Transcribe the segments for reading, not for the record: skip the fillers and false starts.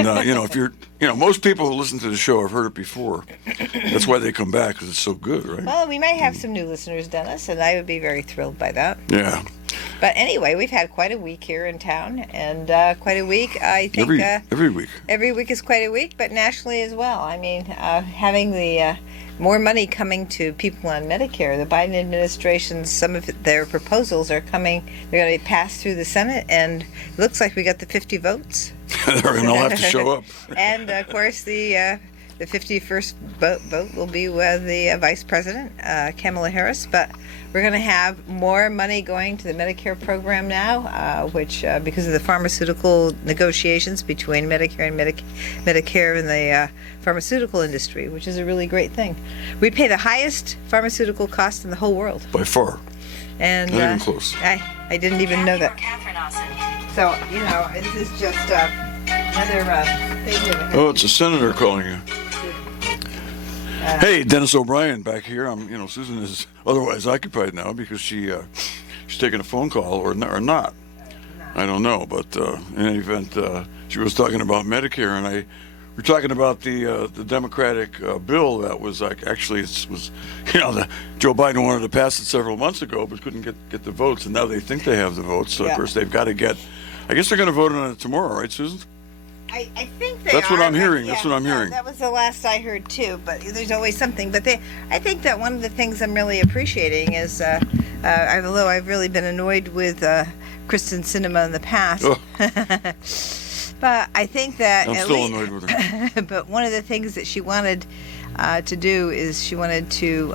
And if you're, most people who listen to the show have heard it before. That's why they come back, because it's so good, right? Well, we might have some new listeners, Dennis, and I would be very thrilled by that. Yeah. But anyway, we've had quite a week here in town, and quite a week. I think every week. Every week is quite a week, but nationally as well. I mean, having the more money coming to people on Medicare. The Biden administration, some of their proposals are coming. They're going to be passed through the Senate, and it looks like we got the 50 votes. They're going to all have to show up. And of course, the 51st vote will be with the Vice President, Kamala Harris. But we're going to have more money going to the Medicare program now, which because of the pharmaceutical negotiations between Medicare and Medicare and the pharmaceutical industry, which is a really great thing. We pay the highest pharmaceutical cost in the whole world. By far. And not even close. I didn't even know that. So, this is just another thing. Oh, it's a senator calling you. Hey, Dennis O'Brien back here. Susan is otherwise occupied now because she's taking a phone call or not. I don't know, but in any event, she was talking about Medicare, and we're talking about the Democratic bill that was actually Joe Biden wanted to pass it several months ago, but couldn't get the votes, and now they think they have the votes. So of course they've got to get. I guess they're going to vote on it tomorrow, right, Susan? I think they That's are. what I'm hearing. Yeah, That's what I'm hearing. That was the last I heard too. But there's always something. But I think that one of the things I'm really appreciating is, although I've really been annoyed with Kristen Sinema in the past, but I think that I'm still annoyed with her. But one of the things that she wanted to do is she wanted to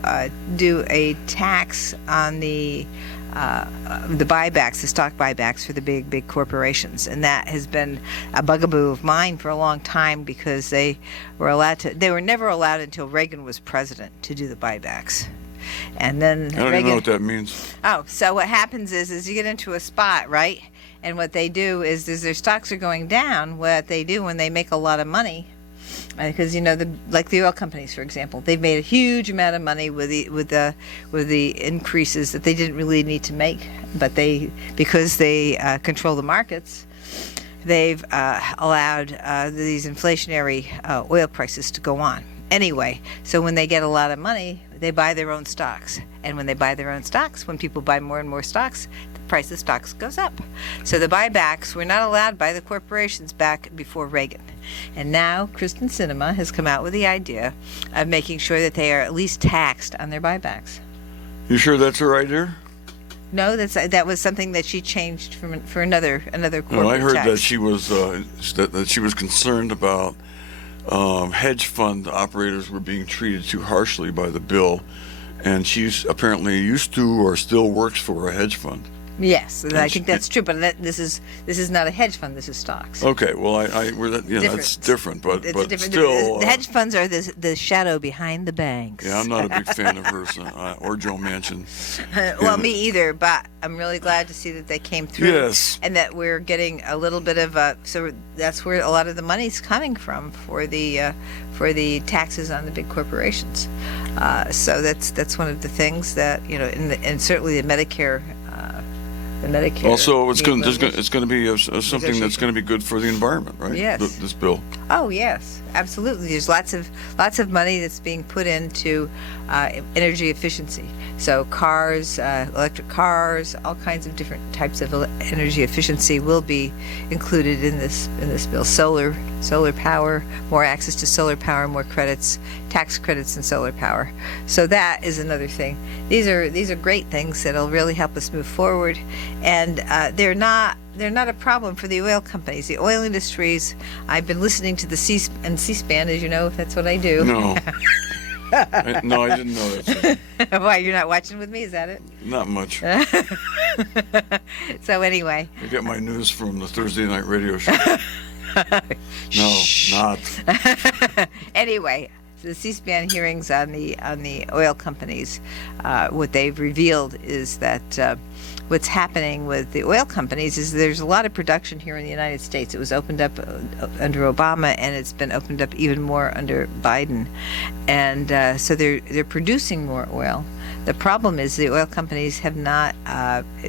do a tax on the buybacks, the stock buybacks for the big corporations, and that has been a bugaboo of mine for a long time because they were never allowed until Reagan was president to do the buybacks. And then I don't even know what that means. Oh, so what happens is you get into a spot, right? And what they do is their stocks are going down. What they do when they make a lot of money, because like the oil companies, for example, they've made a huge amount of money with the increases that they didn't really need to make, but because they control the markets, they've allowed these inflationary oil prices to go on. Anyway, so when they get a lot of money, they buy their own stocks. And when they buy their own stocks, when people buy more and more stocks, the price of stocks goes up. So the buybacks were not allowed by the corporations back before Reagan. And now Kristen Sinema has come out with the idea of making sure that they are at least taxed on their buybacks. You sure that's her idea? No, that was something that she changed for another corporate No, I heard tax. that she was that she was concerned about hedge fund operators were being treated too harshly by the bill, and she's apparently used to or still works for a hedge fund. Yes, I think that's true. But this is not a hedge fund. This is stocks. Okay, well, that's different. But still, the hedge funds are the shadow behind the banks. Yeah, I'm not a big fan of hers or Joe Manchin. Well, me either. But I'm really glad to see that they came through. Yes. And that we're getting a little bit of so that's where a lot of the money's coming from for the taxes on the big corporations. So that's one of the things that and certainly the Medicare. Also, it's going to be something that's going to be good for the environment, right? Yes. This bill. Oh yes, absolutely. There's lots of money that's being put into energy efficiency. So cars, electric cars, all kinds of different types of energy efficiency will be included in this bill. Solar power, more access to solar power, more credits, tax credits, and solar power. So that is another thing. These are great things that'll really help us move forward, and they're not a problem for the oil companies. The oil industries. I've been listening to the C-SPAN, as you know. That's what I do. No. No, I didn't know that. Why, you're not watching with me? Is that it? Not much. So anyway. I get my news from the Thursday night radio show. No, not. Anyway, so the C-SPAN hearings on the oil companies, what they've revealed is that what's happening with the oil companies is there's a lot of production here in the United States. It was opened up under Obama, and it's been opened up even more under Biden. And so they're producing more oil, The problem is the oil companies have not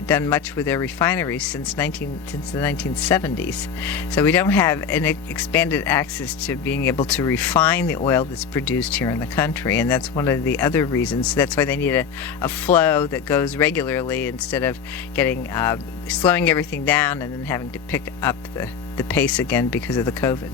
done much with their refineries since the 1970s. So we don't have an expanded access to being able to refine the oil that's produced here in the country, and that's one of the other reasons. That's why they need a flow that goes regularly instead of getting slowing everything down and then having to pick up the pace again because of the COVID.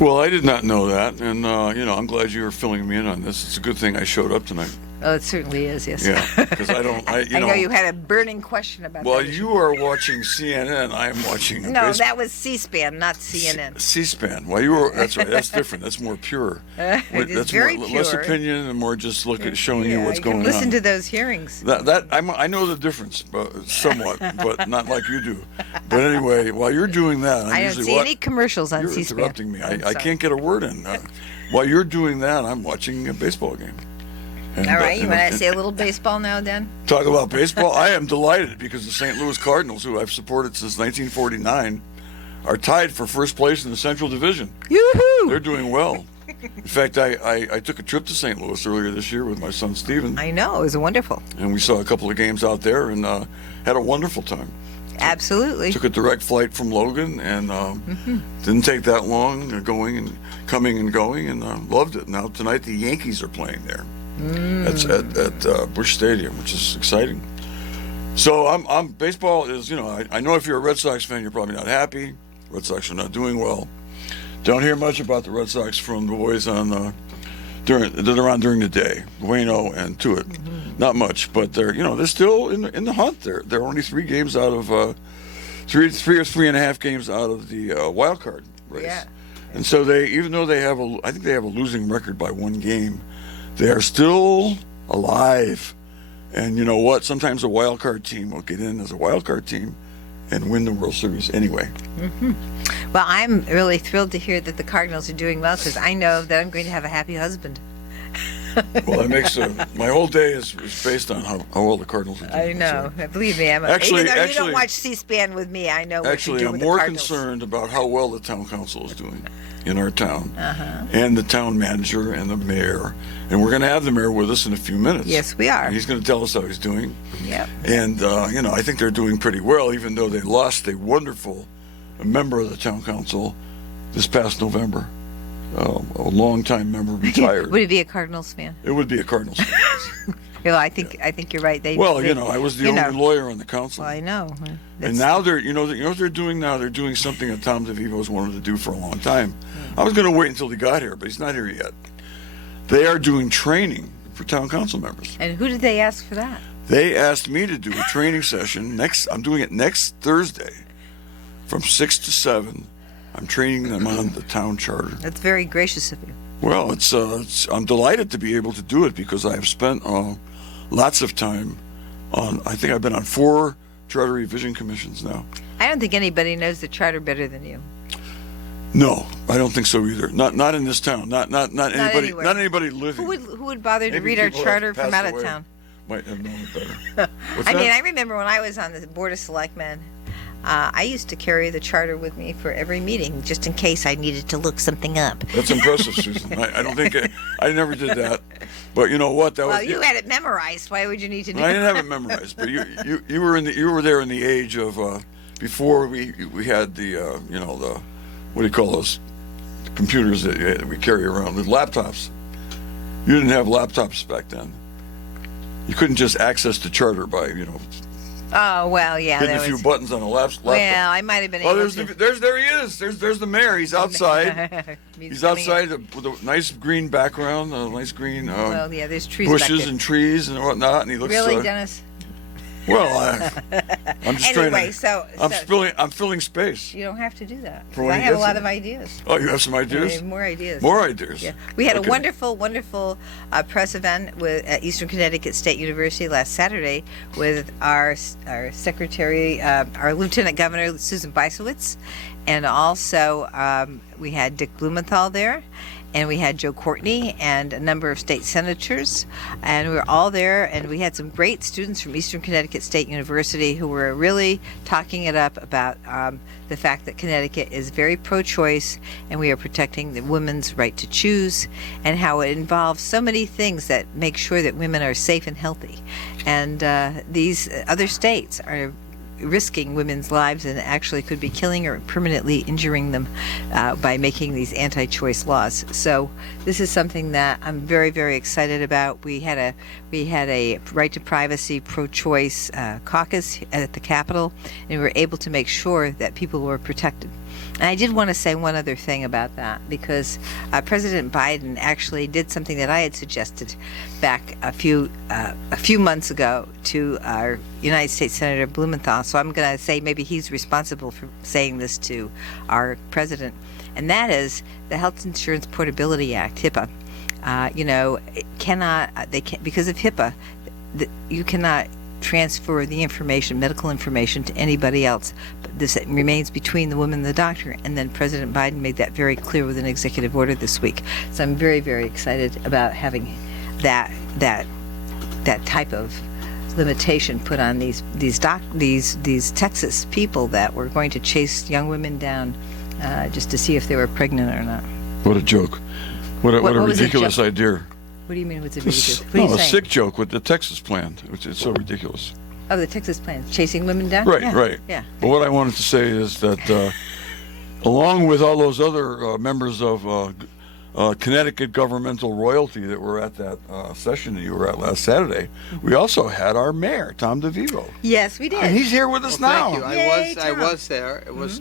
Well, I did not know that, and I'm glad you were filling me in on this. It's a good thing I showed up tonight. Oh, it certainly is, yes. Yeah, because I know you had a burning question about that. Well, issue. you are watching CNN. I am watching. No, that was C-SPAN, not CNN. C-SPAN. Well, you were. That's right. That's different. That's more pure. That's very more, pure. Less opinion and more just showing you what's going on. Listen to those hearings. I know the difference, but somewhat, but not like you do. But anyway, while you're doing that, I don't see any commercials on you're C-SPAN. You're interrupting me. I can't get a word in. While you're doing that, I'm watching a baseball game. All right, you want to say a little baseball now, Dan? Talk about baseball. I am delighted because the St. Louis Cardinals, who I've supported since 1949, are tied for first place in the Central Division. Yoo-hoo! They're doing well. In fact, I took a trip to St. Louis earlier this year with my son Steven. I know, it was wonderful. And we saw a couple of games out there and had a wonderful time. Absolutely. Took a direct flight from Logan and didn't take that long coming and going, and loved it. Now tonight the Yankees are playing there. That's at Busch Stadium, which is exciting. So I'm baseball is, I know if you're a Red Sox fan, you're probably not happy. Red Sox are not doing well. Don't hear much about the Red Sox from the boys that are on during the day, Bueno and Tuitt. Not much, but they're still in the hunt. They're only 3 games out of three or 3.5 games out of the wild card race. Yeah. And so even though I think they have a losing record by 1 game, they are still alive. And you know what? Sometimes a wild card team will get in as a wild card team and win the World Series anyway. Well, I'm really thrilled to hear that the Cardinals are doing well because I know that I'm going to have a happy husband. Well, that makes my whole day is based on how well the Cardinals are doing. I know. So. Believe me, even though you don't watch C-SPAN with me, I know what you do I'm with more the Cardinals. concerned about how well the town council is doing in our town, and the town manager and the mayor. And we're going to have the mayor with us in a few minutes. Yes, we are. And he's going to tell us how he's doing. Yep. And I think they're doing pretty well, even though they lost a wonderful member of the town council this past November. A longtime member retired. Would it be a Cardinals fan? It would be a Cardinals fan. Well, I think you're right. I was the only lawyer on the council. Well, I know. And now they're, what they're doing now? They're doing something that Tom DeVivo's wanted to do for a long time. I was going to wait until he got here, but he's not here yet. They are doing training for town council members. And who did they ask for that? They asked me to do a training session I'm doing it next Thursday from 6 to 7. I'm training them on the town charter. That's very gracious of you. Well, I'm delighted to be able to do it because I have spent lots of time I think I've been on 4 charter revision commissions now. I don't think anybody knows the charter better than you. No, I don't think so either. Not in this town. Not anybody. Anywhere. Not anybody living. Who would bother to Maybe read our people charter that from passed out of away town? Might have known it better. What's I that? mean, I remember when I was on the Board of Selectmen, I used to carry the charter with me for every meeting, just in case I needed to look something up. That's impressive, Susan. I don't think I never did that. But you know what? You had it memorized. Why would you need to do I didn't have it memorized. But you were there in the age of before we had the the what do you call those computers that we carry around, the laptops. You didn't have laptops back then. You couldn't just access the charter by Oh, well, yeah. hitting a few buttons on a laptop. Well, I might have been Oh, able there he is. There's the mayor. He's outside. He's outside with a nice green background, a nice green well, yeah, there's trees bushes back there. and trees and whatnot, and he looks Really, Dennis? well. I'm just Anyway, I'm filling space. You don't have to do that. For when I he have a gets lot there. of ideas. Oh, you have some ideas? More ideas. More ideas. Yeah, we had Okay. a wonderful press event at Eastern Connecticut State University last Saturday with our secretary, our Lieutenant Governor Susan Beisowitz, and also we had Dick Blumenthal there, and we had Joe Courtney and a number of state senators, and we were all there, and we had some great students from Eastern Connecticut State University who were really talking it up about the fact that Connecticut is very pro-choice, and we are protecting the women's right to choose, and how it involves so many things that make sure that women are safe and healthy. And these other states are risking women's lives and actually could be killing or permanently injuring them by making these anti-choice laws. So this is something that I'm very, very excited about. We had a right to privacy, pro-choice caucus at the Capitol, and we were able to make sure that people were protected. And I did want to say one other thing about that, because President Biden actually did something that I had suggested back a few months ago to our United States Senator Blumenthal. So I'm going to say maybe he's responsible for saying this to our president, and that is the Health Insurance Portability Act, HIPAA. Because of HIPAA, you cannot transfer the information, medical information, to anybody else. But this remains between the woman and the doctor. And then President Biden made that very clear with an executive order this week. So I'm very, very excited about having that type of limitation put on these Texas people that were going to chase young women down just to see if they were pregnant or not. What a joke! What a was ridiculous idea! What do you mean? What's a ridiculous? What are you A saying? sick joke with the Texas plan. It's so ridiculous. Oh, the Texas plan, chasing women down. Right, Yeah. right. Yeah. But what I wanted to say is that, along with all those other members of Connecticut governmental royalty that were at that session that you were at last Saturday, we also had our mayor, Tom DeVivo. Yes, we did. And he's here with us now. Thank you. Yay, I Tom. was there. It was,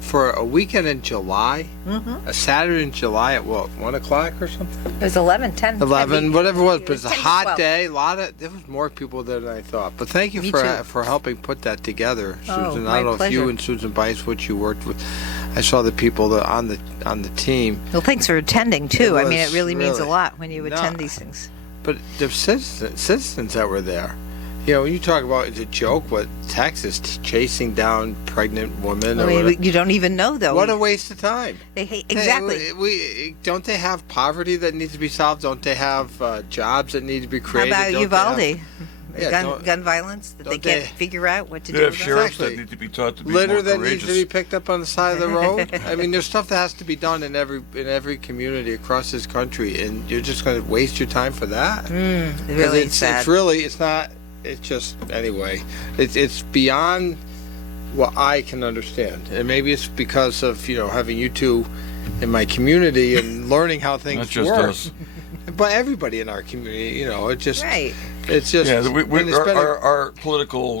for a weekend in July, a Saturday in July at 1 o'clock or something? It was 11, 10. 11, whatever it was, but it's a 10 to hot 12. day. There was more people there than I thought. But thank you Me for too. for helping put that together, Oh, Susan. my I don't know if pleasure. you and Susan Bice, what you worked with. I saw the people on the team. Well, thanks for attending too. I mean, it was really means a really- lot when you No. attend these things. But the citizens that were there, when you talk about it's a joke, what Texas chasing down pregnant women. I or mean, whatever. you don't even know though. What a waste of time. Exactly. We don't they have poverty that needs to be solved? Don't they have jobs that need to be How created? about Don't Uvalde? they have- Yeah, gun violence that they don't can't they- figure out what to They do have with. sheriffs Exactly. that need to be taught to be litter more that needs courageous. to be picked up on the side of the road? I mean, there's stuff that has to be done in every community across this country, and you're just going to waste your time for that? 'Cause Really it's sad. it's not. It's just anyway. It's beyond what I can understand, and maybe it's because of having you two in my community and learning how things Not just work. us. But everybody in our community, it just Right. it's just Yeah, and it's been a- our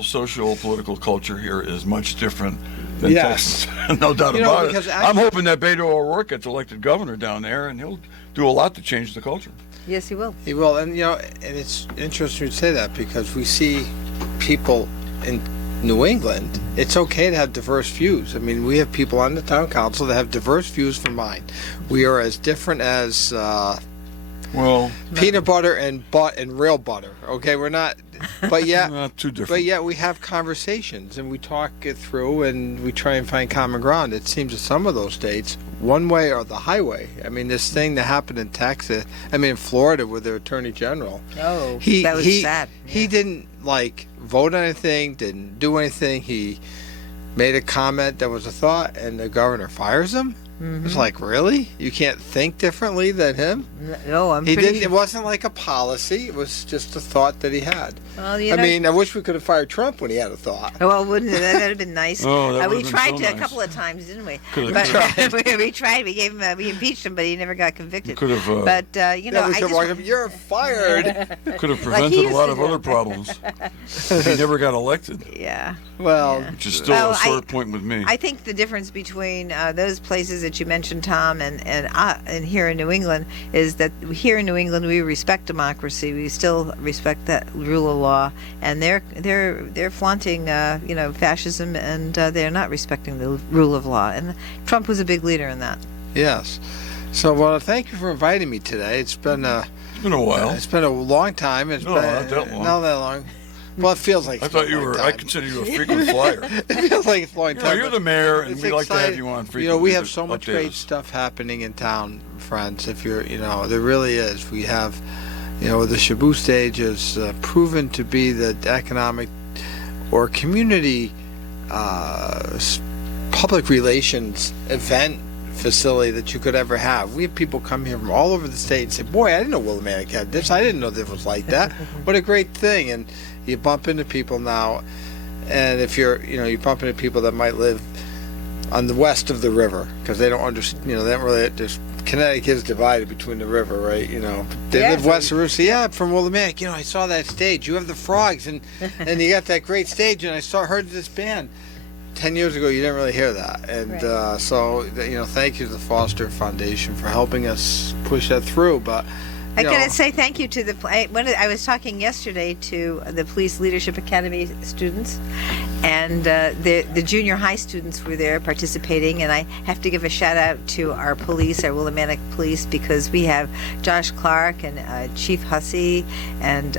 social-political culture here is much different than Yes. Texas. No doubt You know, about it. because I'm hoping that Beto O'Rourke gets elected governor down there, and he'll do a lot to change the culture. Yes, he will. He will, and and it's interesting to say that because we see people in New England. It's okay to have diverse views. I mean, we have people on the town council that have diverse views from mine. We are as different as Well, peanut butter and real butter. Okay, we're not, but yet. not too different. But yet we have conversations and we talk it through and we try and find common ground. It seems that some of those states, one way or the highway. I mean, this thing that happened in Texas, in Florida with their attorney general. Oh, He that was he, sad. He didn't vote on anything, didn't do anything. He made a comment that was a thought, and the governor fires him. It's like, really? You can't think differently than him? No, I'm He pretty didn't. It sure. wasn't like a policy. It was just a thought that he had. Well, I wish we could have fired Trump when he had a thought. Well, wouldn't that have been nice? Oh, that we would've been tried so to a nice. couple of times, didn't we? Could've But we tried. We gave him. We impeached him, but he never got convicted. Could have But Yeah, I we just kept walking up, you're fired. could have Like prevented he a used lot to of do. other problems. If he never got elected, yeah. Well, which is still Well, a sore point with me. I think the difference between those places that you mentioned, Tom, and here in New England is that here in New England we respect democracy. We still respect that rule of law, and they're flaunting fascism, and they're not respecting the rule of law. And Trump was a big leader in that. yes. So, well, thank you for inviting me today. It's been it's been a while. it's been a long time. It's No, been not that long. Not that long. Well, it feels like I it's thought been you a long were. I time. consider you a frequent flyer. It feels like it's a long No, time. you're but the mayor, and it's we like to have exciting. you on frequently. You know, we have to so much update great us. stuff happening in town, friends. If you're, there really is. We have, the Shabu stage is proven to be the economic or community public relations event facility that you could ever have. We have people come here from all over the state and say, boy, I didn't know Willimantic had this. I didn't know this was like that. What a great thing. And you bump into people now, and if you bump into people that might live on the west of the river, because they don't understand, they don't really, there's, Connecticut is divided between the river, right? They Yeah. live west of the river. So yeah, I'm from Willimantic. I saw that stage. You have the frogs, and you got that great stage, and heard this band. 10 years ago, you didn't really hear that. And Right. thank you to the Foster Foundation for helping us push that through. But, I gotta say thank you to I was talking yesterday to the Police Leadership Academy students, and the junior high students were there participating, and I have to give a shout out to our police, our Willimantic police, because we have Josh Clark and Chief Hussey and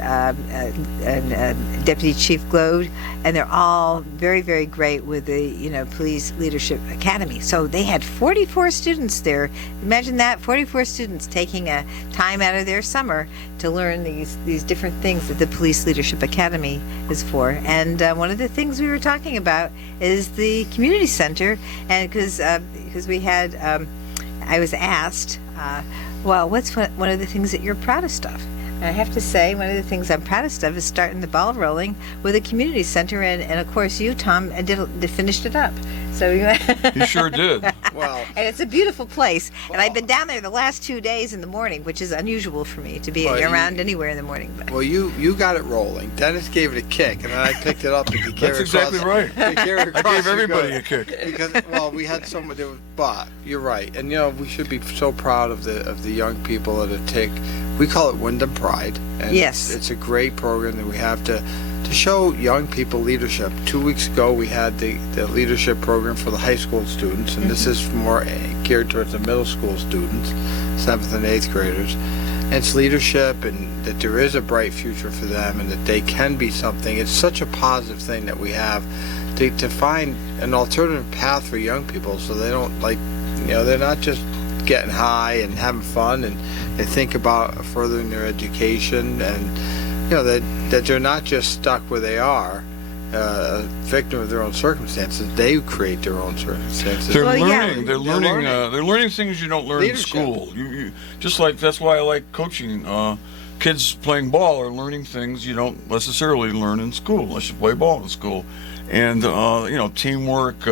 Deputy Chief Glode, and they're all very, very great with the Police Leadership Academy. So they had 44 students there. Imagine that, 44 students taking a time out of their summer to learn these different things that the Police Leadership Academy is for. And one of the things we were talking about is the community center, and because we had, I was asked, well, what's one of the things that you're proudest of? And I have to say, one of the things I'm proudest of is starting the ball rolling with a community center, and of course you, Tom, finished it up. So You sure did. Well, and it's a beautiful place. And I've been down there the last 2 days in the morning, which is unusual for me to be Well, around anywhere in the morning. But you got it rolling. Dennis gave it a kick, and then I picked it up and carried That's exactly right. I I gave everybody a kick. Because we had someone. But you're right, and we should be so proud of the young people that take. We call it Wyndham Pride, and Yes. it's a great program that we have to show young people leadership. 2 weeks ago, we had the leadership program for the high school students, and this is more geared towards the middle school students, 7th and 8th graders. And it's leadership, and that there is a bright future for them, and that they can be something. It's such a positive thing that we have to find an alternative path for young people, so they don't they're not just getting high and having fun, and they think about furthering their education, and that they're not just stuck where they are, a victim of their own circumstances. They create their own circumstances. They're Well, yeah. learning. They're learning. They're learning things you don't learn Leadership. in school. You just like that's why I like coaching. Kids playing ball are learning things you don't necessarily learn in school unless you play ball in school. And teamwork,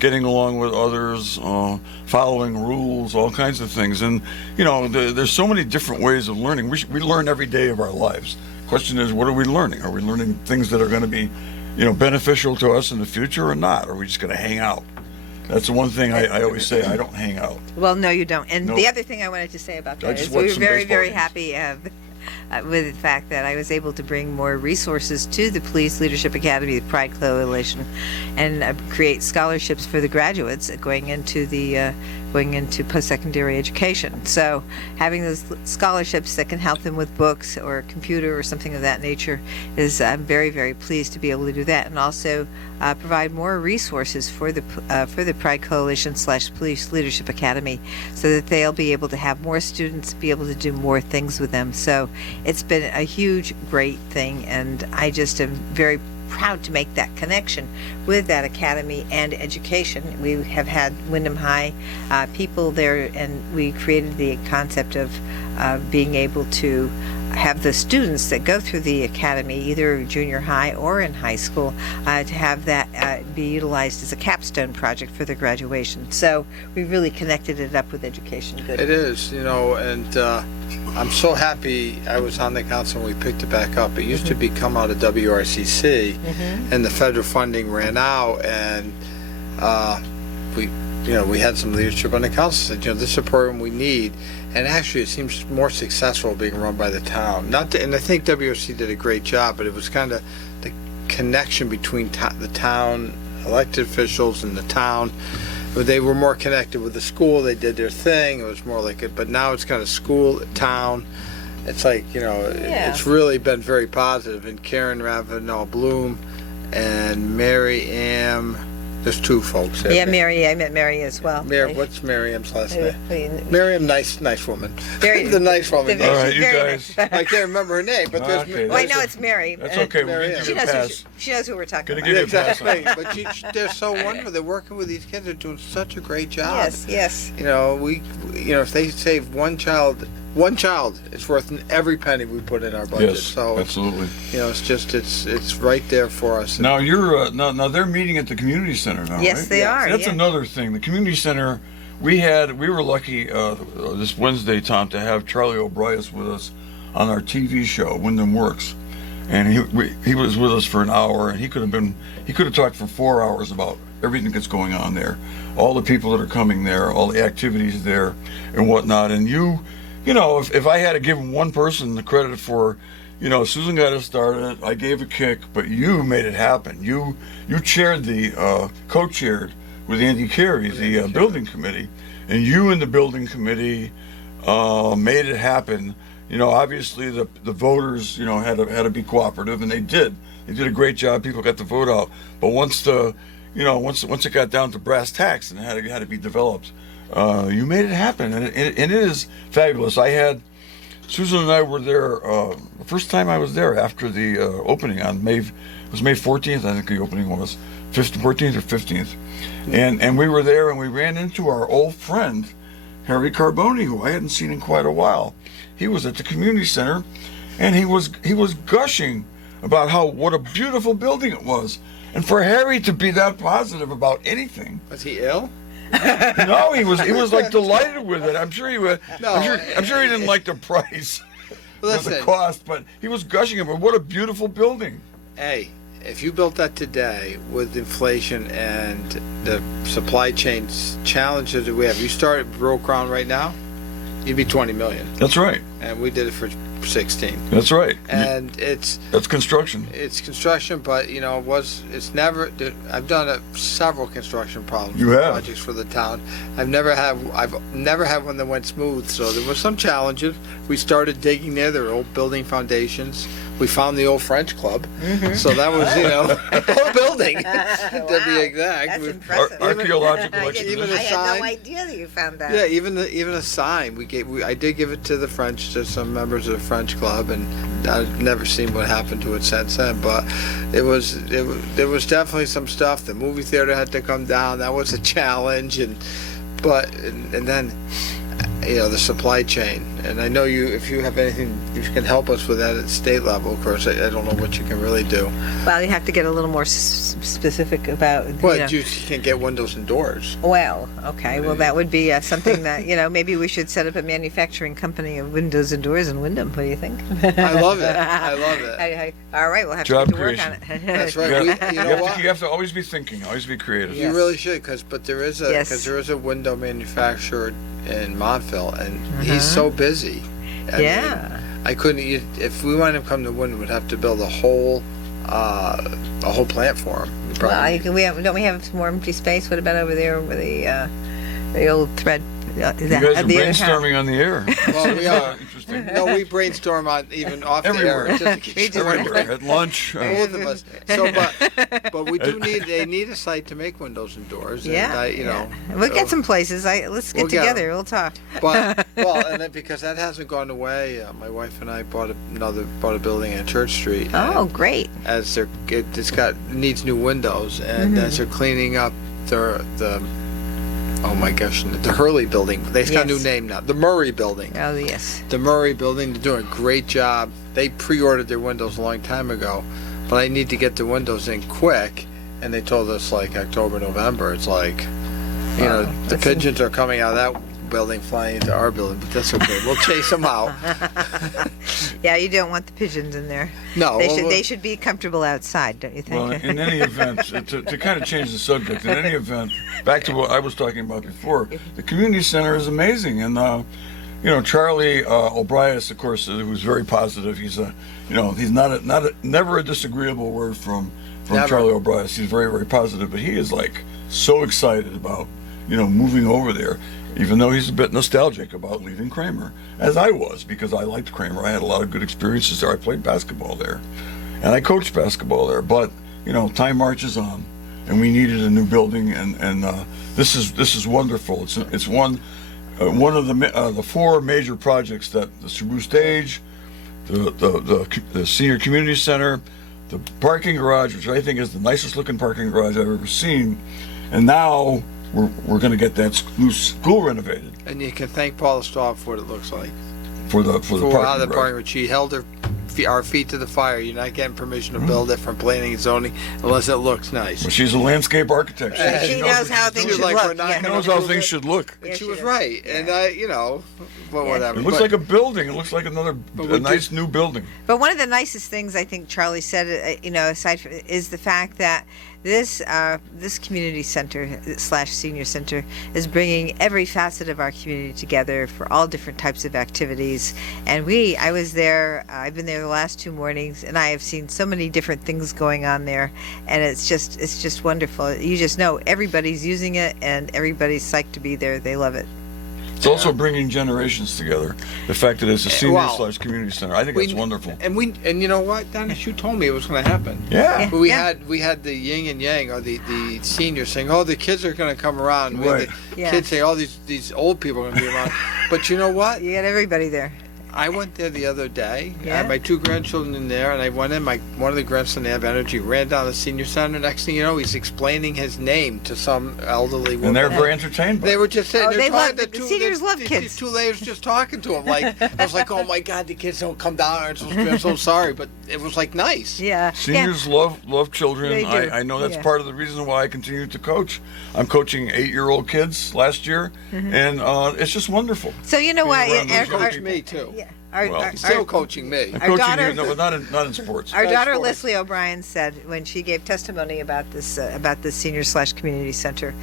getting along with others, following rules, all kinds of things. And there's so many different ways of learning. We learn every day of our lives. Question is, what are we learning? Are we learning things that are going to be beneficial to us in the future or not? Are we just going to hang out? That's the one thing I always say. I don't hang out. well, no, you don't. And Nope. the other thing I wanted to say about I that just is we watched were some very, baseball very games. happy with the fact that I was able to bring more resources to the Police Leadership Academy, the Pride Coalition, and create scholarships for the graduates going into post-secondary education. So having those scholarships that can help them with books or a computer or something of that nature is, I'm very, very pleased to be able to do that, and also provide more resources for the Pride Coalition / Police Leadership Academy, so that they'll be able to have more students, be able to do more things with them. So it's been a huge, great thing, and I just am very proud to make that connection with that academy and education. We have had Wyndham High people there, and we created the concept of being able to have the students that go through the academy, either junior high or in high school, to have that be utilized as a capstone project for their graduation. So we really connected it up with education. Good. It is, and I'm so happy I was on the council when we picked it back up. It used to come out of WRCC, and the federal funding ran out, and we had some leadership on the council said, this is a program we need, and actually it seems more successful being run by the town. And I think WRC did a great job, but it was kind of the connection between the town elected officials and the town. They were more connected with the school. They did their thing. It was more like it, but now it's kind of school, town, it's like, Yeah. it's really been very positive. And Karen Ravenel Bloom and Mary Ann, there's two folks there. Yeah, Mary. I met Mary as well. What's Miriam's last name? Mary. Miriam, nice woman. Very- the nice woman. the- All right, she's you very guys. nice. I can't remember her name, but there's. Okay, Well, I that's know a- it's Mary. That's and okay. We'll Mary give Ann. She you a knows, pass. she knows who we're talking Gonna about. give you a Exactly, pass. but they're so wonderful. They're working with these kids. They're doing such a great job. Yes, yes. If they save one child, it's worth every penny we put in our budget. Yes, So absolutely. it's right there for us. Now you're now they're meeting at the community center now. Yes, right? they are. That's yeah. another thing. The community center, we were lucky this Wednesday, Tom, to have Charlie O'Brias with us on our TV show, Wyndham Works, and he was with us for an hour, and he could have talked for 4 hours about everything that's going on there, all the people that are coming there, all the activities there, and whatnot. And if I had to give one person the credit for, Susan got us started, I gave a kick, but you made it happen. You chaired co-chaired with Andy Carey, the building committee, and you and the building committee made it happen. Obviously the voters, had to be cooperative, and they did. They did a great job. People got the vote out. But once it got down to brass tacks and it had to be developed, you made it happen, and it is fabulous. Susan and I were there the first time I was there after the opening on May 14th. I think the opening was 14th or 15th, and we were there, and we ran into our old friend Harry Carboni, who I hadn't seen in quite a while. He was at the community center, and he was gushing about what a beautiful building it was, and for Harry to be that positive about anything. Was he ill? No, he was like delighted with it. I'm sure he was. No, I'm sure he didn't like the price or the Listen. cost, but he was gushing about what a beautiful building. Hey, if you built that today with inflation and the supply chain challenges that we have, you started broke ground right now, you'd be 20 million, That's right. and we did it for 16. That's right. And That's construction. it's construction, but it's never. I've done several construction You have. projects for the town. I've never had one that went smooth. So there were some challenges. We started digging there were old building foundations. We found the old French club. So that was the whole building to be exact. That's We- impressive. Archaeological I excavation. a had no sign. idea that you found that. Yeah, even a sign I did give it to the French, to some members of the French club, and I've never seen what happened to it since then. But there was definitely some stuff. The movie theater had to come down. That was a challenge, and then the supply chain. And I know if you have anything you can help us with that at state level. Of course, I don't know what you can really do. Well, you have to get a little more specific about. You can't get windows and doors. Well, okay. Well, that would be something that maybe we should set up a manufacturing company of windows and doors in Wyndham. What do you think? I love it. I love it. All right, we'll have Job to get to work on creation. it. That's right. You have to always be thinking, always be creative. Yeah. You really should, but there is Yes. a window manufacturer in Montville, and he's so busy. I mean, Yeah. I couldn't. If we wanted him to come to Wyndham, we'd have to build a whole plant for him. We'd Well, probably- don't we have some more empty space? What about over there where the old thread? Is You that guys are the other half? brainstorming on the air. Well, we are. Interesting. No, we brainstorm on even off Everywhere. the air. Just to We keep do. Everywhere. At lunch. both of us. So, but we do need a site to make windows and doors. Yeah, And we'll get some places. Let's get We'll get together. 'em. We'll talk. But because that hasn't gone away, my wife and I bought a building on Church Street. Oh, and great. As needs new windows, and as they're cleaning up the oh my gosh, the Hurley building. They've got a new Yes. name now. The Murray building. Oh, yes. The Murray building. They're doing a great job. They pre-ordered their windows a long time ago, but I need to get the windows in quick. And they told us like October, November. It's like, the that's pigeons are coming out of that building flying into our building, but that's okay. We'll chase them out. Yeah, you don't want the pigeons in there. No, They should be comfortable outside, don't you think? Well, in any event, to kind of change the subject, in any event, back to what I was talking about before, the community center is amazing, and Charlie O'Brias, of course, who's very positive. He's he's never a disagreeable word from Never. Charlie O'Brias. He's very, very positive, but he is like so excited about moving over there, even though he's a bit nostalgic about leaving Kramer, as I was, because I liked Kramer. I had a lot of good experiences there. I played basketball there, and I coached basketball there. But time marches on, and we needed a new building, and this is wonderful. It's one of the four major projects that the Cebu Stage, the Senior Community Center, the parking garage, which I think is the nicest looking parking garage I've ever seen, and now we're going to get that new school renovated. And you can thank Paula Staub for what it looks like. For the how parking the garage. parking, she held our feet to the fire. You're not getting permission to build it from planning and zoning unless it looks nice. Well, she's a landscape architect. She knows how things She's should like, look. we're not yeah. She gonna knows how approve things it. should look. And Yeah, she she was does. right. And but whatever. It looks like a building. It looks like a we nice new building. But one of the nicest things I think Charlie said, aside from, is the fact that this community center / senior center is bringing every facet of our community together for all different types of activities. And I was there. I've been there the last 2 mornings, and I have seen so many different things going on there. And it's just wonderful. You just know everybody's using it, and everybody's psyched to be there. They love it. It's also bringing generations together. The fact that it's a senior Well, / community center, I think that's wonderful. And you know what, Dennis, you told me it was going to happen. Yeah. But we had the yin and yang, or the seniors saying, "Oh, the kids are going to come around." We had Right. the Yeah. kids say, "Oh, these old people are going to be around." But you know what? You got everybody there. I went there the other day. I Yeah? had my 2 grandchildren in there, and I went in. One of the grandsons, they have energy, ran down the senior center. Next thing you know, he's explaining his name to some elderly woman. And they're very entertained by They it. were just sitting Oh, there they talking. love- the seniors love kids. These 2 ladies just talking to him. Like, I was like, "Oh my God, the kids don't come down. I'm so sorry," but it was like nice. Yeah. Seniors love children. They do. I know that's Yeah. part of the reason why I continue to coach. I'm coaching 8-year-old kids last year, Mm-hmm. and it's just wonderful. So you know Being what? around those young Coach people. me too. Yeah. Well, He's still coaching me. I'm coaching daughter- you, no, but not in sports. Our That's daughter sports. Leslie O'Brien said when she gave testimony about this senior / community center,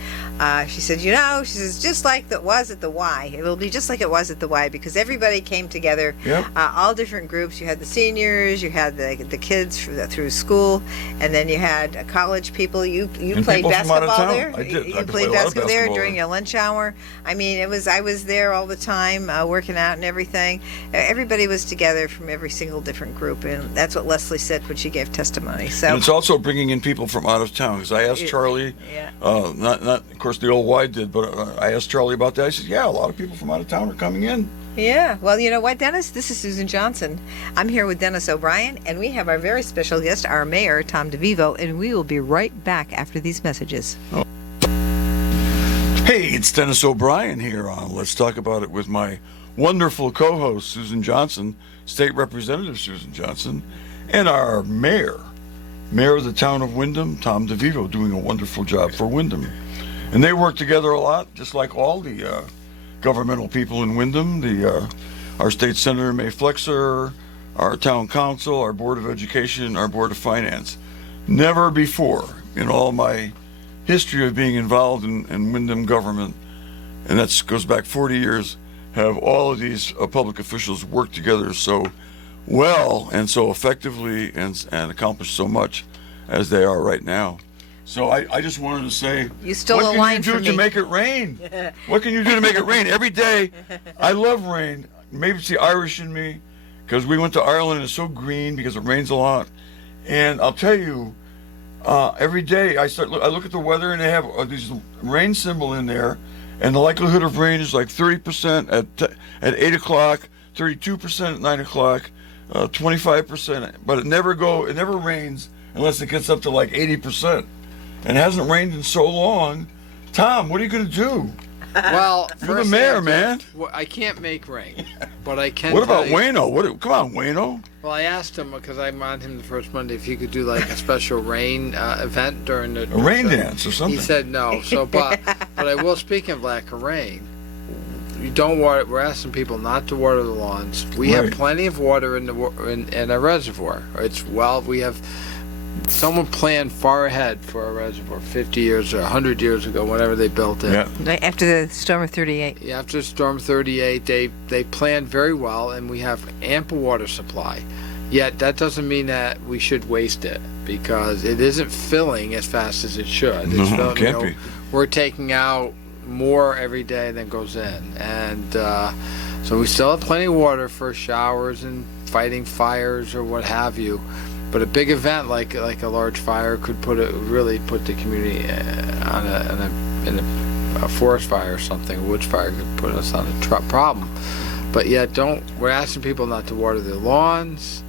she said, she says, just like it was at the Y, it will be just like it was at the Y because everybody came together, Yep. all different groups. You had the seniors, you had the kids through school, and then you had college people. You And played people from out of basketball town. there. I did. You I played played a lot of basketball there basketball during there. your lunch hour. I mean, I was there all the time, working out and everything. Everybody was together from every single different group, and that's what Leslie said when she gave testimony. So And it's also bringing in people from out of town. Because I asked Charlie, Yeah. not of course the old Y did, but I asked Charlie about that. I said, yeah, a lot of people from out of town are coming in. yeah, well, you know what, Dennis? This is Susan Johnson. I'm here with Dennis O'Brien, and we have our very special guest, our mayor, Tom DeVivo, and we will be right back after these messages. Hey, it's Dennis O'Brien here on Let's Talk About It with my wonderful co-host, Susan Johnson, State Representative Susan Johnson, and our mayor of the town of Windham, Tom DeVivo, doing a wonderful job for Windham. And they work together a lot, just like all the governmental people in Windham, our state senator, May Flexer, our town council, our board of education, our board of finance. Never before in all my history of being involved in Windham government, and that goes back 40 years, have all of these public officials worked together so well and so effectively and accomplish so much as they are right now. So I just wanted to say, You stole what a can line you do from to me. make it rain? What can you do to make it rain? Every day, I love rain. Maybe it's the Irish in me, because we went to Ireland and it's so green because it rains a lot. And I'll tell you, every day I look at the weather and they have this rain symbol in there, and the likelihood of rain is like 30% at 8 o'clock, 32% at 9 o'clock, 25%, but it never rains unless it gets up to like 80%. And it hasn't rained in so long. Tom, what are you going to do? Well, You're the first mayor, thing man. well, I can't make rain, but I can. What about tell you- Wayno? Come on, Wayno. Well, I asked him because I'm on him the first Monday if he could do like a special rain event during the A rain dance or something. He said no. So, but I will. Speaking of lack of rain, you don't water. We're asking people not to water the lawns. We have Right. plenty of water in a reservoir. We have. Someone planned far ahead for a reservoir 50 years or 100 years ago, whenever they built it. Yeah. Right after the storm of 38. After Storm 38, they planned very well, and we have ample water supply. Yet that doesn't mean that we should waste it, because it isn't filling as fast as it should. No, it filling, can't be. We're taking out more every day than goes in, and so we still have plenty of water for showers and fighting fires or what have you. But a big event like a large fire could really put the community in a forest fire or something. A woods fire could put us on a problem. But yet, we're asking people not to water their lawns,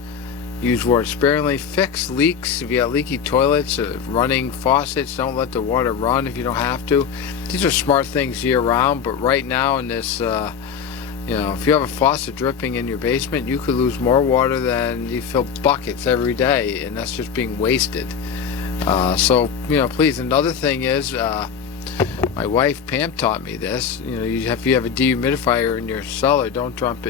use water sparingly, fix leaks. If you got leaky toilets, running faucets, don't let the water run if you don't have to. These are smart things year round, but right now in this, if you have a faucet dripping in your basement, you could lose more water than you fill buckets every day, and that's just being wasted. So, please. Another thing is, my wife Pam taught me this. If you have a dehumidifier in your cellar, don't dump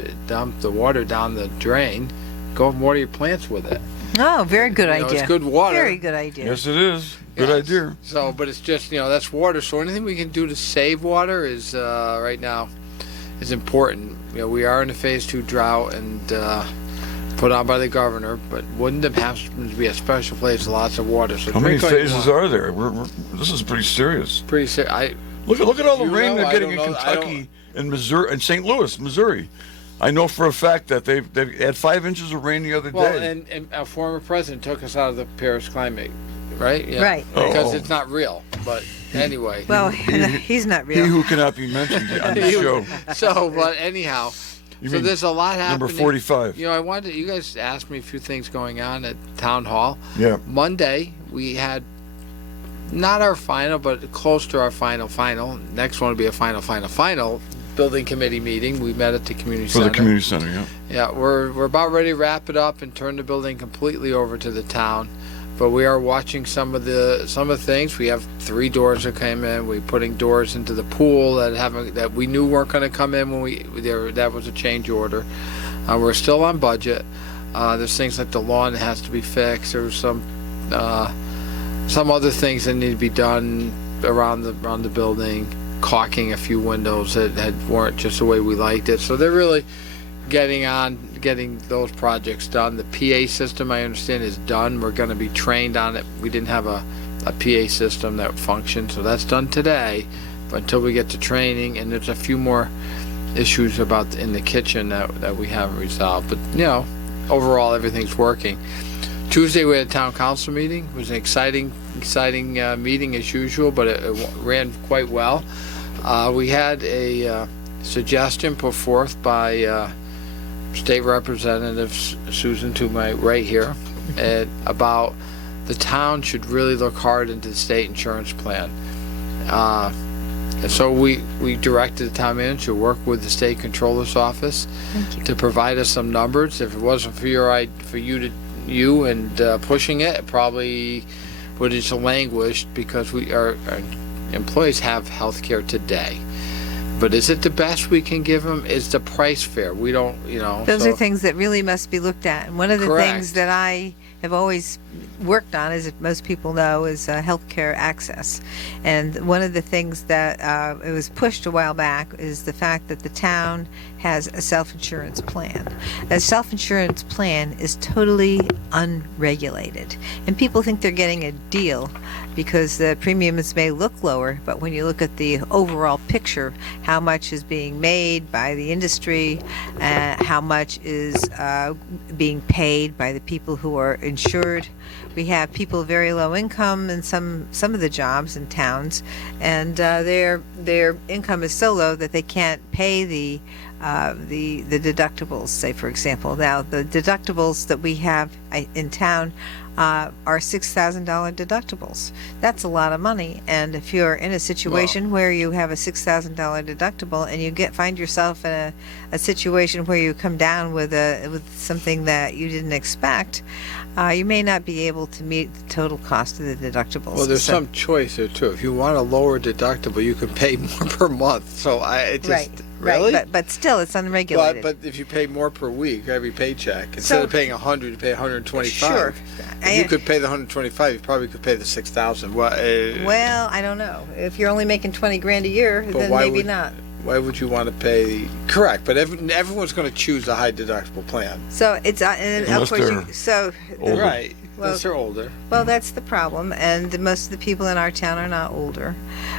the water down the drain. Go and water your plants with it. Oh, very good idea. It's good water. Very good idea. Yes, it is. Good idea. So, but it's just, that's water. So anything we can do to save water is, right now, is important. We are in a phase 2 drought and put on by the governor, but Wyndham happens to be a special place with lots of water. So How many drink what you phases want. are there? This is pretty serious. Pretty serious. Look at all the You rain know, they're I getting in don't know, Kentucky and Missouri and St. Louis, Missouri. I know for a fact that they've had 5 inches of rain the other Well, day. and our former president took us out of the Paris climate, right? Yeah. Right. Because Oh. it's not real. But anyway. Well, he's not He real. who cannot be mentioned on the show. So, but anyhow, You so mean there's a lot happening. Number 45. You guys asked me a few things going on at town hall. Yeah. Monday we had not our final, but close to our final. Next one will be a final building committee meeting. We met at the community For center. the community center, yeah. Yeah, we're about ready to wrap it up and turn the building completely over to the town. But we are watching some of the things. We have 3 doors that came in. We're putting doors into the pool that we knew weren't going to come in when that was a change order. We're still on budget. There's things like the lawn that has to be fixed. There's some other things that need to be done around the building, caulking a few windows that weren't just the way we liked it. So they're really getting those projects done. The PA system, I understand, is done. We're going to be trained on it. We didn't have a PA system that functioned, so that's done today. But until we get to training, and there's a few more issues in the kitchen that we haven't resolved. But overall everything's working. Tuesday we had a town council meeting. It was an exciting meeting as usual, but it ran quite well. We had a suggestion put forth by State Representative Susan to my right here about the town should really look hard into the state insurance plan. And so we directed the town manager to work with the state controller's office to provide us some numbers. If it wasn't for you and pushing it probably would have just languished, because our employees have health care today. But is it the best we can give them? Is the price fair? We don't, Those are things that really must be looked at. And one of the Correct. things that I have always worked on, as most people know, is healthcare access. And one of the things that it was pushed a while back is the fact that the town has a self-insurance plan. A self-insurance plan is totally unregulated. And people think they're getting a deal because the premiums may look lower, but when you look at the overall picture, how much is being made by the industry, how much is being paid by the people who are insured. We have people very low income in some of the jobs in towns, and their income is so low that they can't pay the deductibles. Say, for example, now the deductibles that we have in town are $6,000 deductibles. That's a lot of money. And if you're in a situation where you have a $6,000 deductible and you find yourself in a situation where you come down with something that you didn't expect, you may not be able to meet the total cost of the deductibles. Well, there's some choice there too. If you want a lower deductible, you can pay more per month. So really? But still, it's unregulated. But if you pay more per week, every paycheck, instead of paying 100, you pay 125. Sure. If you could pay the 125, you probably could pay the 6,000. Well, I don't know. If you're only making $20,000 a year, then maybe not. Why would you want to pay? Correct, but everyone's going to choose a high deductible plan. So it's of Unless course. they're So older. Right. Because they're older. Well, that's the problem, and most of the people in our town are not older.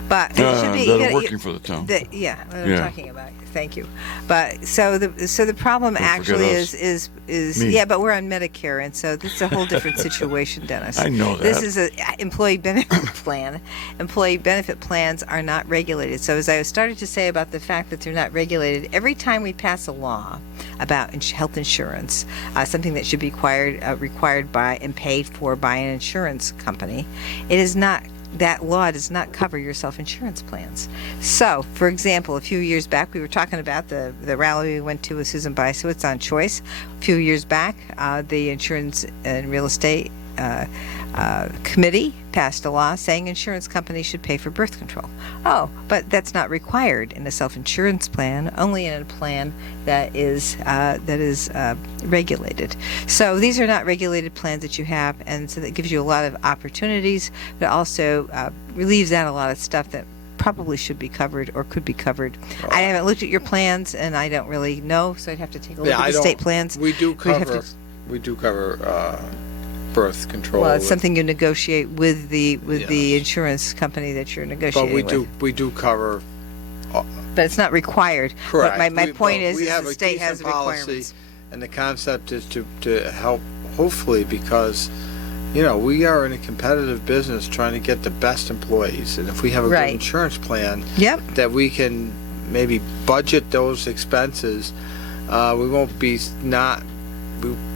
But it should be that are working for the town. yeah, what Yeah. I'm talking about. Thank you. But so the problem Don't actually forget us. is Me. yeah, but we're on Medicare, and so this is a whole different situation, Dennis. I know that. This is a employee benefit plan. Employee benefit plans are not regulated. So as I started to say about the fact that they're not regulated, every time we pass a law about health insurance, something that should be required by and paid for by an insurance company, it is not. That law does not cover your self-insurance plans. So, for example, a few years back, we were talking about the rally we went to with Susan Bysowitz on choice. A few years back, the Insurance and Real Estate Committee passed a law saying insurance companies should pay for birth control. Oh, but that's not required in a self-insurance plan, only in a plan that is regulated. So these are not regulated plans that you have, and so that gives you a lot of opportunities, but also relieves out a lot of stuff that probably should be covered or could be covered. I haven't looked at your plans, and I don't really know, so I'd have to take a look at the state plans. We do We'd have cover. to- We do cover birth control. Well, it's something you negotiate with the Yes. insurance company that you're But negotiating we do cover. but it's not required. Correct. But my We- point but is we have the a state has decent policy, requirements. and the concept is to help, hopefully, because we are in a competitive business trying to get the best employees, and if we have a Right. good insurance plan Yep. that we can maybe budget those expenses, we won't be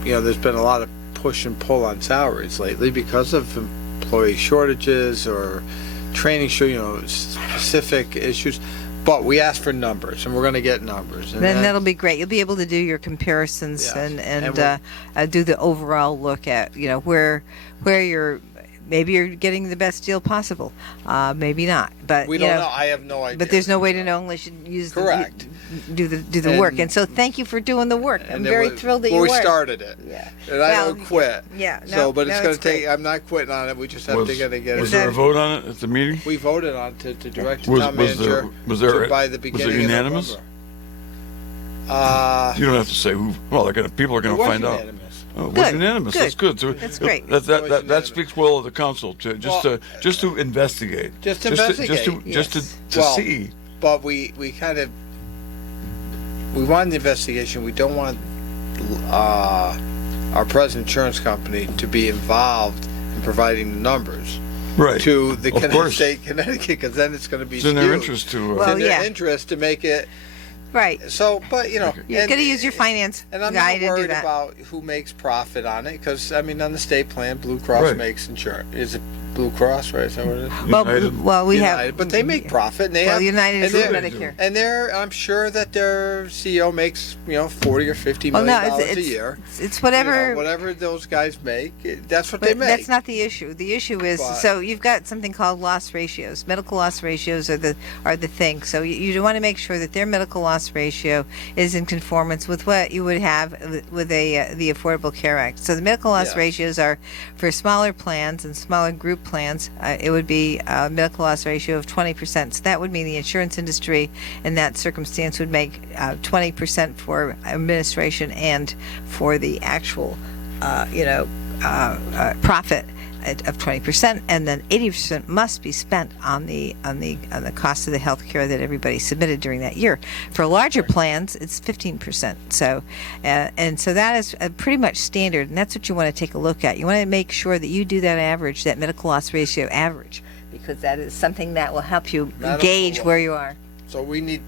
there's been a lot of push and pull on salaries lately because of employee shortages or training, specific issues. But we ask for numbers, and we're going to get numbers. And Then that'll be great. You'll be able to do your comparisons Yes. and do the overall look at where you're. Maybe you're getting the best deal possible. Maybe not. But we don't know. I have no idea. But there's no way to know unless you use Correct. do the work. And so thank you for doing the work. I'm then very thrilled that you we are. started it. Yeah. And I Well, don't quit. yeah, So, no, but it's no, going it's to take. great. I'm not quitting on it. We just have Was, to get was it. there a vote on it at the meeting? We voted on to direct the Was- town was there- manager was there- to by the was it beginning unanimous? of November. You don't have to say who. Well, people are It going to was find out. unanimous. Oh, it was Good, unanimous. good. That's good. So That's great. was That unanimous. speaks well of the council just to investigate. Just to investigate, just to Well, see. But we kind of want the investigation. We don't want our present insurance company to be involved in providing the numbers Right. to the Of course. state Connecticut, because then it's going to be It's in their skewed. interest to. Well, It's in their yeah. interest to make it Right. so. But You're and- going to use your finance And I'm guy not to do worried that. about who makes profit on it, because on the state plan, Blue Cross Right. makes insurance. Is it Blue Cross, right? Is that what it is? United. Well, we United, have. but they make profit, and they Well, have. United and is they're- Medicare. And I'm sure that their CEO makes $40 or $50 Well, million no, dollars a year. it's whatever. Whatever those guys make, that's what they But make. that's not the issue. The issue is But- so you've got something called loss ratios. Medical loss ratios are the thing. So you want to make sure that their medical loss ratio is in conformance with what you would have with the Affordable Care Act. So the medical loss Yes. ratios are for smaller plans and smaller group plans. It would be a medical loss ratio of 20%. So that would mean the insurance industry in that circumstance would make 20% for administration and for the actual profit of 20%, and then 80% must be spent on the cost of the health care that everybody submitted during that year. For larger plans, it's 15%. So, and so that is pretty much standard, and that's what you want to take a look at. You want to make sure that you do that average, that medical loss ratio average, because that is something that will help you Medical gauge loss. where you are. So we need.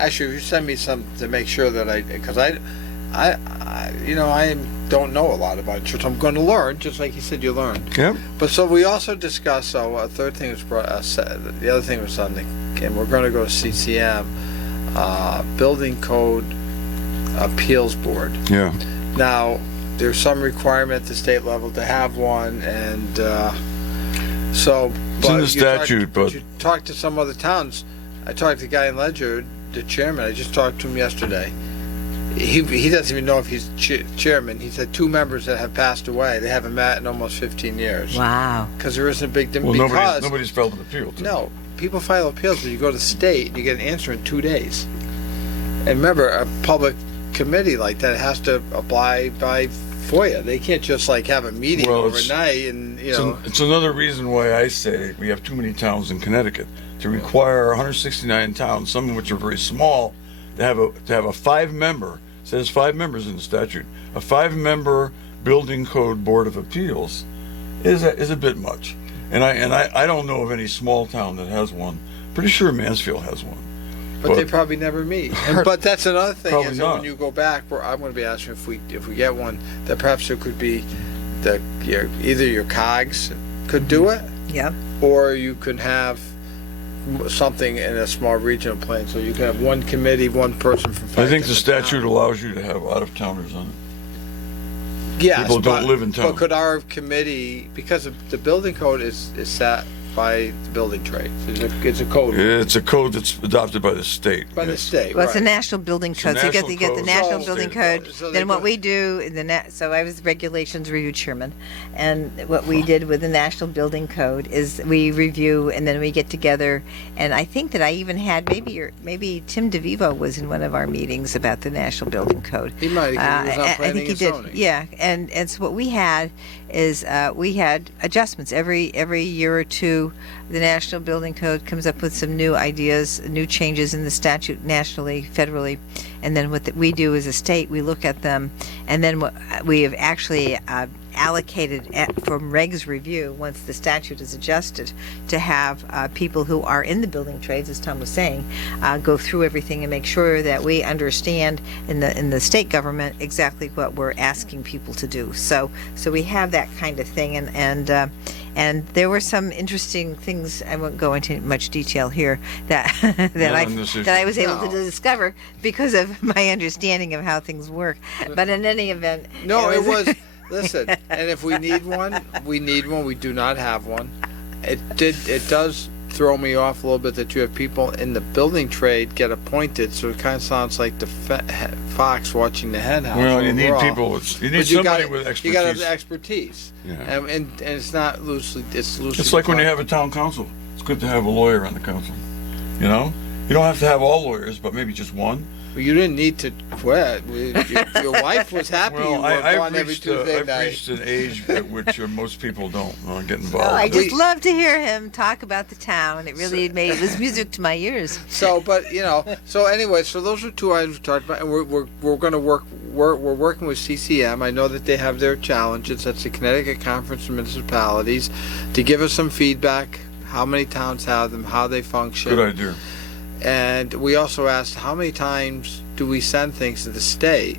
Actually, if you send me some to make sure that because I don't know a lot about insurance. I'm going to learn, just like you said, you learn. Yep. But so we also discussed. So a third thing was the other thing was on and we're going to go to CCM, Building Code Appeals Board. Yeah. Now there's some requirement at the state level to have one, and so. It's in the you statute, but- you talk to some other towns. I talked to the guy in Ledger, the chairman. I just talked to him yesterday. He doesn't even know if he's chairman. He said 2 members that have passed away. They haven't met in almost 15 years. Wow. Because there isn't a big Well, difference. nobody's filed an appeal. To No, people file appeals, but you go to state and you get an answer in 2 days. And remember, a public committee like that has to apply by FOIA. They can't just like have a meeting Well, it's- overnight and, It's another reason why I say we have too many towns in Connecticut to require 169 towns, some of which are very small, to have a 5-member. It says 5 members in the statute. A 5-member building code board of appeals is a bit much. And I don't know of any small town that has one. Pretty sure Mansfield has one. but they probably never meet. But that's another thing Probably is that when not. you go back, where I'm going to be asking if we get one, that perhaps there could be either your COGS could do it, Yep. or you could have something in a small regional plan. So you could have one committee, one person from. I think the different statute towns. allows you to have out-of-towners on it. Yes, people don't but- live in town. But could our committee, because the building code is set by the building trade, it's a code It's a code that's adopted by the state. by the yes. state. Well, it's a right. national building It's a code. So national you get the code. national So- building State code. so they Then what go- we do in so I was the regulations review chairman, and what we did with the national building code is we review and then we get together. And I think that I even had maybe Tim DeVivo was in one of our meetings about the national building code. He might have, he was on I planning think he and did. zoning. Yeah, and so what we had is we had adjustments every year or two. The National Building Code comes up with some new ideas, new changes in the statute nationally, federally, and then what we do as a state, we look at them, and then what we have actually allocated from regs review once the statute is adjusted to have people who are in the building trades, as Tom was saying, go through everything and make sure that we understand in the state government exactly what we're asking people to do. So we have that kind of thing, and there were some interesting things. I won't go into much detail here that on this issue. that I was able to No. discover because of my understanding of how things work. But in any event, No, it was. Listen, and if we need one, we need one. We do not have one. It does throw me off a little bit that you have people in the building trade get appointed. So it kind of sounds like the fox watching the hen house. Well, you need overall. people. You need But you somebody gotta- with expertise. You got to have the expertise. Yeah. And it's not loosely. It's loosely. It's like when you defined. have a town council. It's good to have a lawyer on the council. You know, you don't have to have all lawyers, but maybe just one. Well, you didn't need to quit. Your wife was happy you Well, were I've gone every Tuesday I've night. reached an age at which most people don't get oh, I involved. just love to hear him talk about the town. It really it was music to my ears. So, but so anyway, so those are two items we talked about, and we're going to we're working with CCM. I know that they have their challenges. That's the Connecticut Conference of Municipalities, to give us some feedback. How many towns have them? How they function? Good idea. And we also asked how many times do we send things to the state.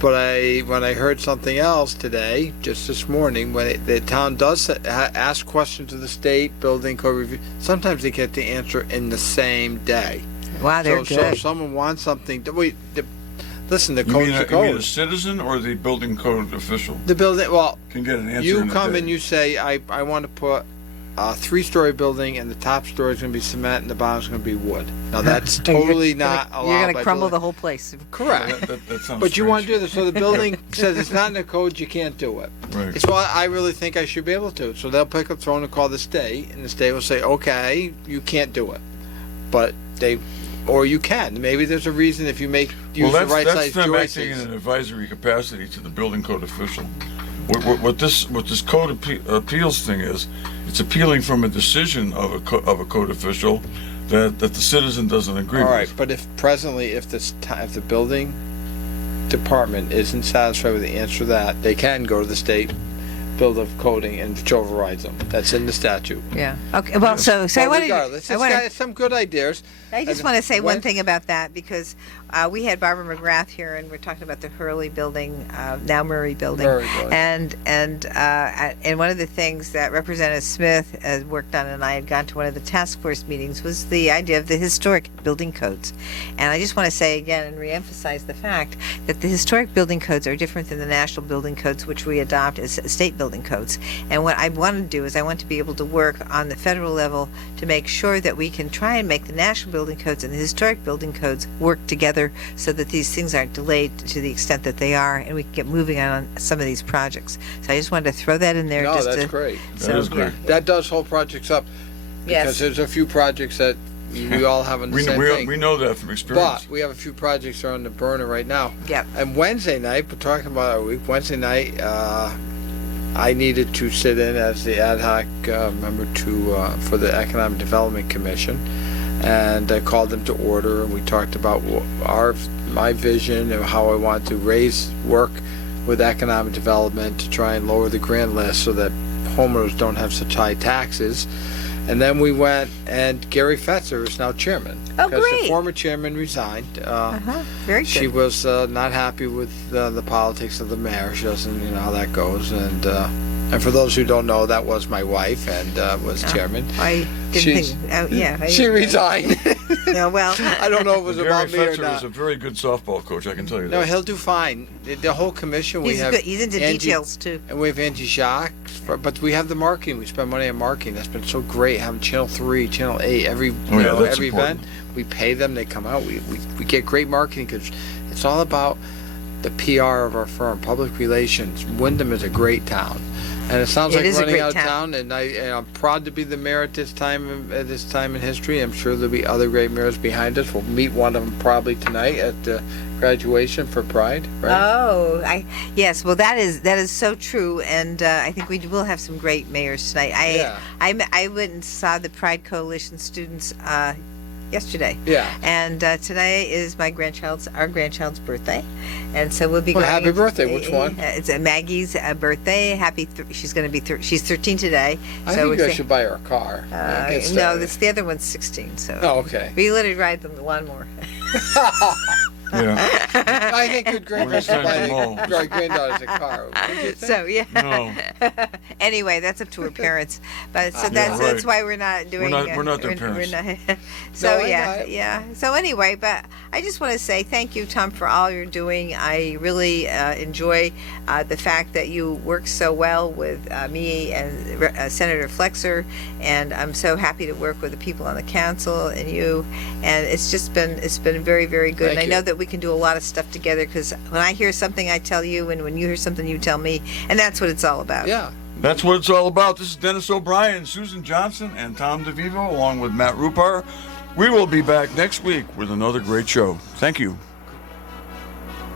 But when I heard something else today, just this morning, when the town does ask questions to the state building code review, sometimes they get the answer in the same day. Wow, they're So good. if someone wants something, listen, the You code's mean, the a, you mean a code. citizen or the building code official The building, well, can get an answer? you in a come day. and you say, I want to put a 3-story building, and the top story is going to be cement, and the bottom is going to be wood. Now that's totally not allowed. You're going by to crumble the building. whole place. Correct. That sounds But you want to strange. do this, so the building says it's not in the code, you can't do it. Right. It's why I really think I should be able to. So they'll pick up the phone and call the state, and the state will say, okay, you can't do it. But or you can. Maybe there's a reason if you use Well, the right that's size them acting in joists. an advisory capacity to the building code official. What this code appeals thing is, it's appealing from a decision of a code official that the citizen doesn't agree All right, with. but if the building department isn't satisfied with the answer to that, they can go to the state build of coding and which overrides them. That's in the statute. Yeah. Okay. Well, so I But wanted. regardless, I it's wanted got some good ideas. I just And want to say one when- thing about that because we had Barbara McGrath here, and we're talking about the Hurley building, now Murray building, Murray building. and one of the things that Representative Smith has worked on, and I had gone to one of the task force meetings, was the idea of the historic building codes. And I just want to say again and reemphasize the fact that the historic building codes are different than the national building codes, which we adopt as state building codes. And what I want to do is I want to be able to work on the federal level to make sure that we can try and make the national building codes and the historic building codes work together so that these things aren't delayed to the extent that they are, and we can get moving on some of these projects. So I just wanted to throw that in there. No, just that's to, great. That is great. That does hold projects up. Yes. Because there's a few projects that We all have on the We, same we, thing. we know that from experience. But we have a few projects that are on the burner right now. Yep. And Wednesday night, we're talking about our week. Wednesday night, I needed to sit in as the ad hoc member for the Economic Development Commission, and I called them to order, and we talked about my vision and how I want to work with economic development to try and lower the grand list so that homeowners don't have such high taxes. And then we went, and Gary Fetzer is now chairman. Oh, because great. the former chairman resigned. Very good. She was not happy with the politics of the mayor. She doesn't, how that goes. And for those who don't know, that was my wife and was chairman. I didn't She's- think. Oh, yeah. She resigned. No, well. I don't know if it was Gary about me or Fetzer not. is a very good softball coach, I can tell you No, that. he'll do fine. The whole commission, we He's have good. He's into Angie- details too. And we have Angie Jacques, but we have the marketing. We spend money on marketing. That's been so great. Having Channel 3, Channel 8, every that's every important. event, we pay them. They come out. We get great marketing because it's all about the PR of our firm, public relations. Wyndham is a great town, and it sounds It like is a running great out of town. town. And I'm proud to be the mayor at this time in history. I'm sure there'll be other great mayors behind us. We'll meet one of them probably tonight at the graduation for Pride. Right? Oh, yes. Well, that is so true, and I think we will have some great mayors tonight. Yeah. I went and saw the Pride Coalition students yesterday. Yeah. And today is our grandchild's birthday, and so we'll be Well, going. happy birthday. Which one? It's Maggie's birthday. She's going to be. She's 13 today. I so think we're I saying- should buy her a car. Get no, started. the other one's 16. So. Oh, okay. We let her ride the lawnmower. Yeah. I think good grandparents We're should gonna send them buy all. their granddaughters a car. Wouldn't you think? So yeah. No. Anyway, that's up to her parents. But so Yeah, that's right. why we're not doing. We're not their parents. So No, I yeah, got it. yeah. So anyway, but I just want to say thank you, Tom, for all you're doing. I really enjoy the fact that you work so well with me and Senator Flexer, and I'm so happy to work with the people on the council and you. And it's been very, very good. Thank and I you. know that we can do a lot of stuff together because when I hear something, I tell you, and when you hear something, you tell me, and that's what it's all about. Yeah. That's what it's all about. This is Dennis O'Brien, Susan Johnson, and Tom DeVivo, along with Matt Rupar. We will be back next week with another great show. Thank you.